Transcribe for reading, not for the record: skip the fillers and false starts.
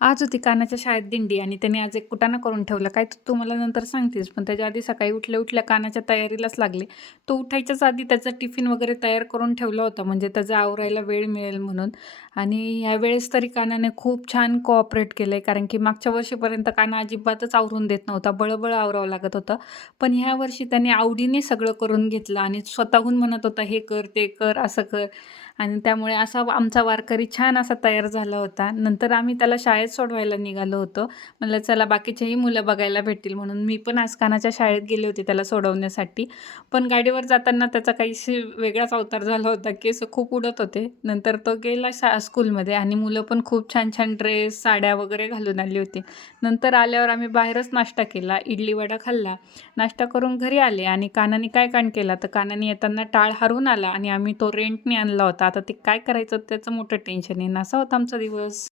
आज होती कानाच्या शाळेत दिंडी आणि त्याने आज एक कुटाणा करून ठेवला. काय तू मला नंतर सांगतेस. पण त्याच्या आधी सकाळी उठल्या-उठल्या कानाच्या तयारीलाच लागले. तो उठायच्याच आधी त्याचा टिफिन वगैरे तयार करून ठेवला होता, म्हणजे त्याचा आवरायला वेळ मिळेल म्हणून. आणि ह्यावेळेस तरी कानाने खूप छान कोऑपरेट केलंय, कारण की मागच्या वर्षीपर्यंत काना अजिबातच आवरून देत नव्हता. बळबळ आवरावं लागत होतं. पण ह्या वर्षी त्याने आवडीने सगळं करून घेतलं आणि स्वतःहून म्हणत होता, "हे कर, ते कर, असं कर." आणि त्यामुळे असा आमचा वारकरी छान असा तयार झाला होता. नंतर आम्ही त्याला शाळेत सोडवायला निघालो होतो. म्हणलं चला बाकीचेही मुलं बघायला भेटतील म्हणून मी पण आज कानाच्या शाळेत गेले होते त्याला सोडवण्यासाठी. पण गाडीवर जाताना त्याचा काहीशी वेगळाच अवतार झाला होता. केस खूप उडत होते. नंतर तो गेला स्कूलमध्ये आणि मुलं पण खूप छान-छान ड्रेस, साड्या वगैरे घालून आली होती. नंतर आल्यावर आम्ही बाहेरच नाश्ता केला, इडली वडा खाल्ला. नाश्ता करून घरी आले आणि कानाने काय कांड केला, तर कानाने येताना टाळ हरवून आला आणि आम्ही तो रेंटने आणला होता. आता ते काय करायचं त्याचं मोठं टेन्शन आहे. असा होता आमचा दिवस.